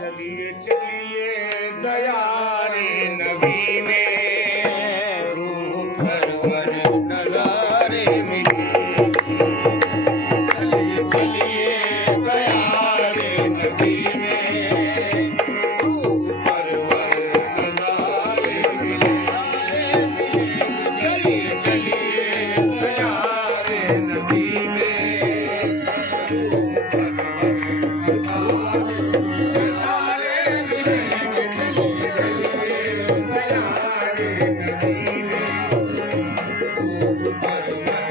चलिए चलिए दया रे नबी में रूह परवर नजारे मिले। चलिए चलिए दया रे नबी में रूह परवर नजारे मिले। चलिए चलिए दया रे नबी में रूह परवर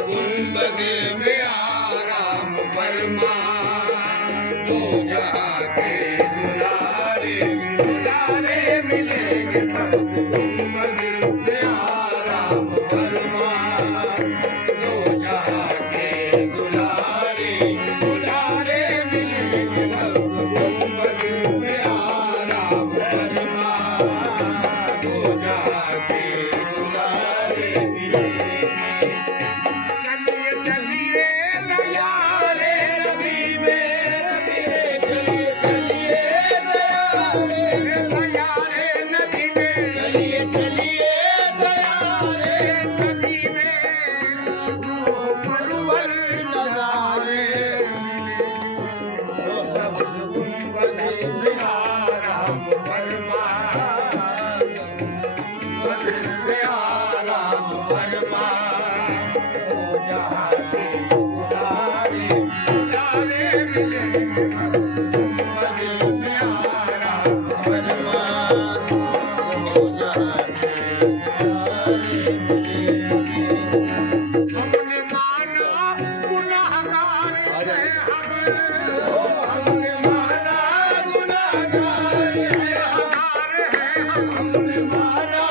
गुंबदे में आराम फरमा। दो जहां के दुलारे मिलेंगे सब गुंबद में आराम फरमा। दो जहां के दुलारे मिलेंगे सब गुंबद में आराम फरमा। दो जहां के दुलारे मिलेंगे। चलिए चलिए दया रे नबी में चलिए चलिए दया रे नबी में चलिए चलिए दया रे नबी में रूह परवर नजारे मिले। सब गुंबद में आराम फरमा। गुंबद में आराम फरमा। जहाँ के दुलारे मिलेंगे गुंबद में आराम फरमा। जहाँ के दुलारे मिलेंगे। हमने माना गुनाहगार है हम। हमने माना गुनाहगार है हम। हमने माना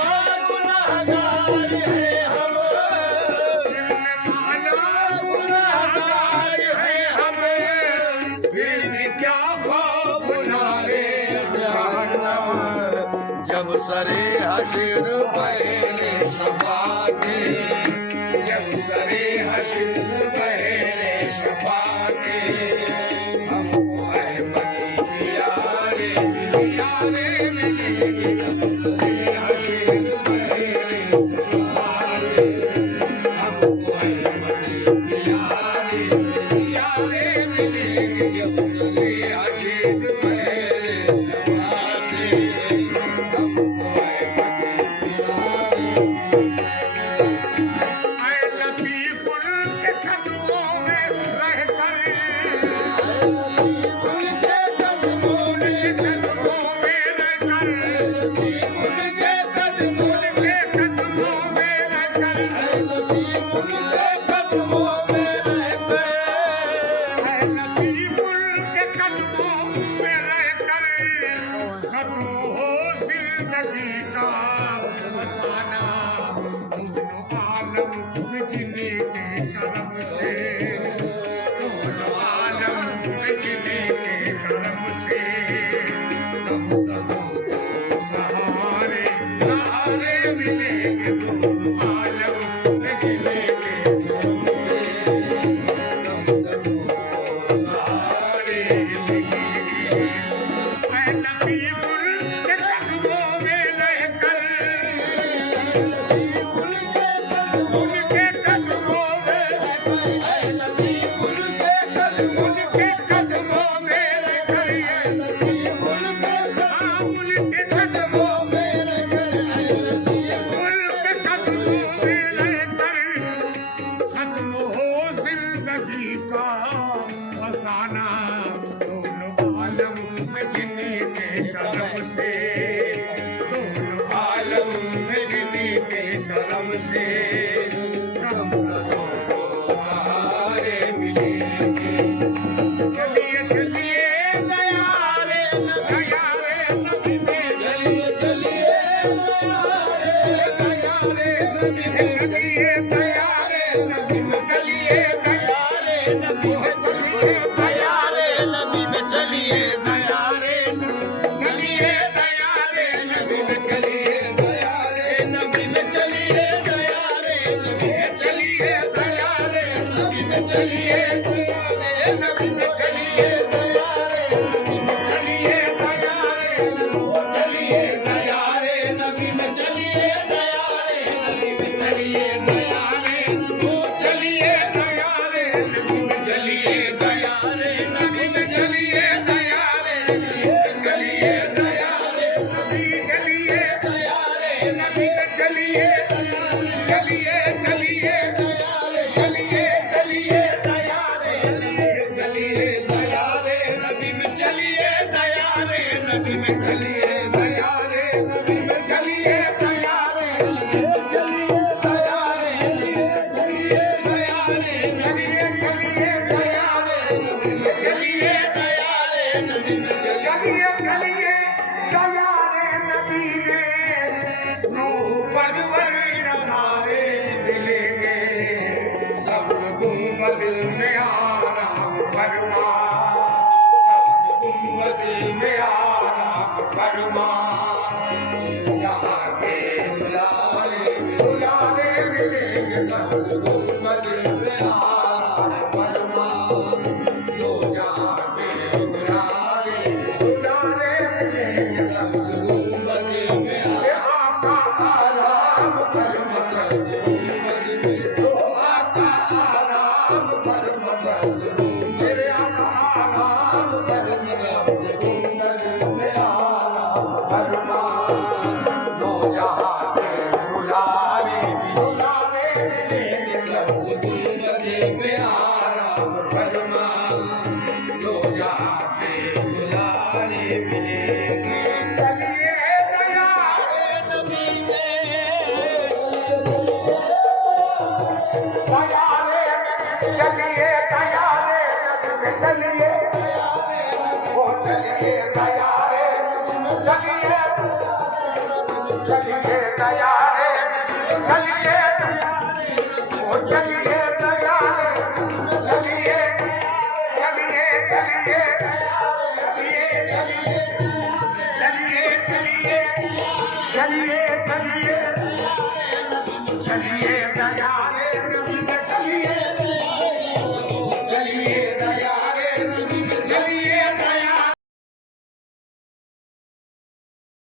गुनाहगार है हम। जब सरे हशर पहले शफाके। जब सरे हशर पहले शफाके। हमको अहमदी प्यारे मिलेंगे। जब सरे हशर पहले शफाके। हमको अहमदी प्यारे मिलेंगे। जब सरे हशर पहले शफाके। सहारे मिलेंगे तुम आलम में जिलेंगे सहारे मिलेंगे। मैं नबीउल के कदमों में रहकर उनके कदमों में उनके कदमों में रहकर से कम सहारे मिलेंगे। चलिए चलिए दया रे दया रे नबी में चलिए चलिए दया रे नबी में चलिए दया रे नबी में चलिए दया रे नबी में चलिए दया रे नबी में चलिए दया रे चलिए दया रे नबी में चलिए दया रे नबी में चलिए दया रे नबी में चलिए दया रे नबी में चलिए दया रे नबी में चलिए दया रे नबी में चलिए दया रे चलिए दया रे नबी में चलिए दया रे नबी में चलिए दया रे चलिए दया रे नबी में चलिए दया रे नबी में चलिए दया रे चलिए दया रे नबी चलिए दया रे नबी में चलिए चलिए चलिए दया रे चलिए चलिए दया रे चलिए दया रे नबी में चलिए दया रे नबी में चलिए दया रे नबी में चलिए दया रे चलिए दया रे चलिए दया रे चलिए चलिए दया रे नबी में चलिए दया रे नबी में चलिए चलिए दया रे नबी में नूह परवर नज़ारे मिलेंगे सबको दिल में आराम फरमा सबको दिल में आराम फरमा यहाँ के बुलारे मिलेंगे सबको दिल में आराम फरमा जो यहाँ के बुलारे मिलेंगे सबको दिल में आराम फरमा सबको तो आका आराम फरमा सबको मेरे आका आराम फरमा सबको दिल में आराम फरमा तो यहाँ के बुलारे मिलेंगे सबको दिल में आराम फरमा तो यहाँ के बुलारे मिलेंगे चलिए दया रे नबी में दया रे चलिए दया रे नबी में चलिए ओ चलिए दया रे चलिए चलिए दया रे चलिए ओ चलिए दया रे चलिए चलिए चलिए चलिए चलिए चलिए चलिए चलिए चलिए दया रे नबी में चलिए